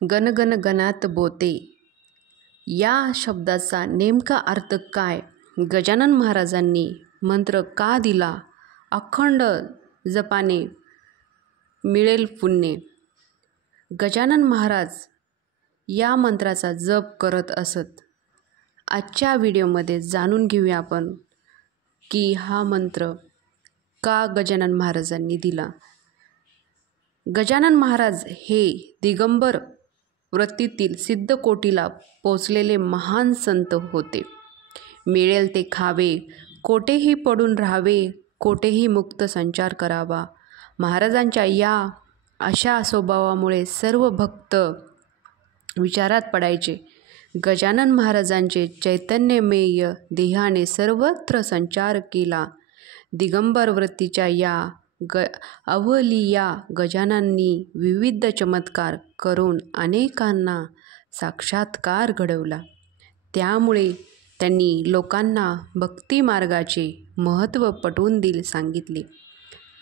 गणगण गणात बोते या शब्दाचा नेमका अर्थ काय? गजानन महाराजांनी मंत्र का दिला? अखंड जपाने मिळेल पुण्य. गजानन महाराज या मंत्राचा जप करत असत. आजच्या व्हिडिओमध्ये जाणून घेऊया आपण की हा मंत्र का गजानन महाराजांनी दिला. गजानन महाराज हे दिगंबर वृत्तीतील सिद्ध कोटीला पोचलेले महान संत होते. मिळेल ते खावे, कोठेही पडून राहावे, कोठेही मुक्त संचार करावा. महाराजांच्या या अशा स्वभावामुळे सर्व भक्त विचारात पडायचे. गजानन महाराजांचे चैतन्यमय देहाने सर्वत्र संचार केला. दिगंबर वृत्तीच्या या अवलिया गजाननांनी विविध चमत्कार करून अनेकांना साक्षात्कार घडवला. त्यामुळे त्यांनी लोकांना भक्ती मार्गाचे महत्त्व पटवून सांगितले.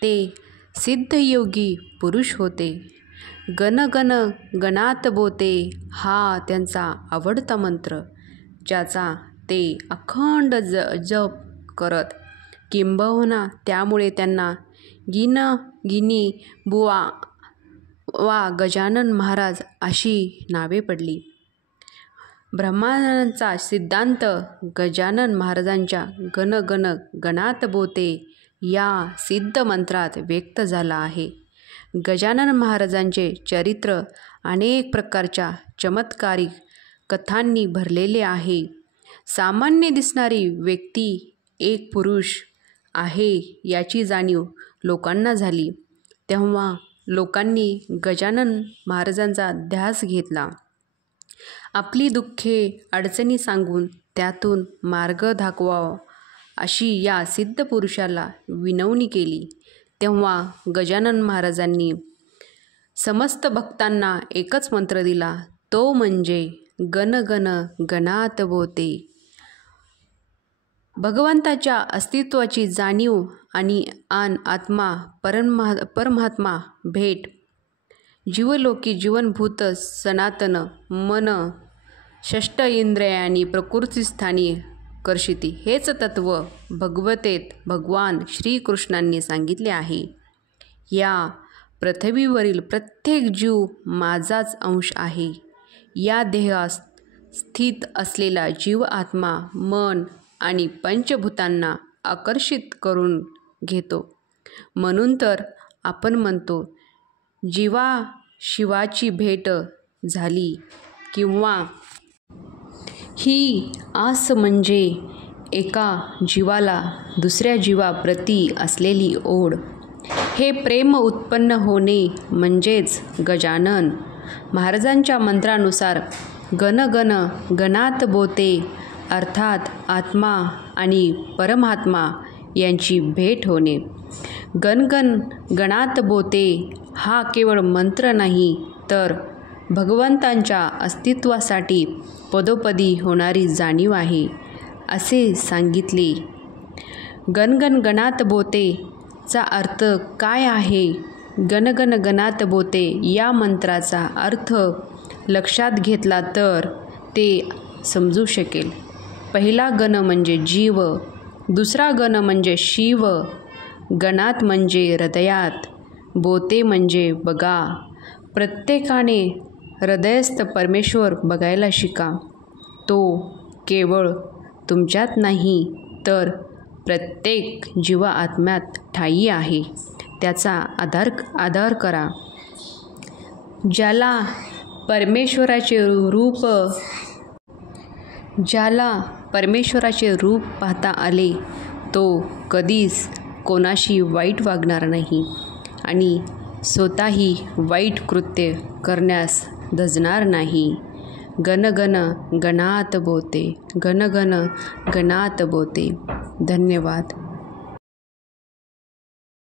ते सिद्धयोगी पुरुष होते. गणगण गणात बोते हा त्यांचा आवडता मंत्र, ज्याचा ते अखंड जप करत. किंबहुना त्यामुळे त्यांना गिनी बुवा वा गजानन महाराज अशी नावे पडली. ब्रह्मांडाचा सिद्धांत गजानन महाराजांच्या गणगण गणात बोते या सिद्ध मंत्रात व्यक्त झाला आहे. गजानन महाराजांचे चरित्र अनेक प्रकारच्या चमत्कारिक कथांनी भरलेले आहे. सामान्य दिसणारी व्यक्ती एक पुरुष आहे याची जाणीव लोकांना झाली तेव्हा लोकांनी गजानन महाराजांचा ध्यास घेतला. आपली दुःखे अडचणी सांगून त्यातून मार्ग दाखवावा अशी या सिद्ध पुरुषाला विनवणी केली. तेव्हा गजानन महाराजांनी समस्त भक्तांना एकच मंत्र दिला, तो म्हणजे गणगण गणात बोते. भगवंताच्या अस्तित्वाची जाणीव आणि आत्मा परमात्मा भेट, जीवलोकी जीवनभूत सनातन मन, षष्ट इंद्रियांनी प्रकृतीस्थानी कर्षिती हेच तत्व भगवतेत भगवान श्रीकृष्णांनी सांगितले आहे. या पृथ्वीवरील प्रत्येक जीव माझाच अंश आहे. या देहात स्थित असलेला जीव आत्मा, मन आणि पंचभूतांना आकर्षित करून घेतो. म्हणून तर आपण म्हणतो जीवा शिवाची भेट झाली किंवा ही आस म्हणजे एका जीवाला दुसऱ्या जीवाप्रती असलेली ओढ. हे प्रेम उत्पन्न होणे म्हणजेच गजानन महाराजांच्या मंत्रानुसार गणगण गणात बोते अर्थात आत्मा आणि परमात्मा यांची भेट होणे. गणगण गणात बोते हा केवळ मंत्र नाही तर भगवंतांच्या अस्तित्वासाठी पदोपदी होणारी जाणीव आहे असे सांगितले. गणगण गणात बोते चा अर्थ काय आहे? गणगण गणात बोते या मंत्राचा अर्थ लक्षात घेतला तर ते समजू शकेल. पहिला गण म्हणजे जीव, दुसरा गण म्हणजे शिव, गणात म्हणजे हृदयात, बोते म्हणजे बघा. प्रत्येकाने हृदयस्थ परमेश्वर बघायला शिका. तो केवळ तुमच्यात नाही तर प्रत्येक जीवा आत्म्यात ठायी आहे. त्याचा आदर करा. ज्याला परमेश्वराचे रूप पाहता आले तो कधीच कोणाशी वाईट वागणार नाही आणि स्वतःही वाईट कृत्य करण्यास धजणार नाही. गणगण गणात बोते, गणगण गणात बोते. धन्यवाद.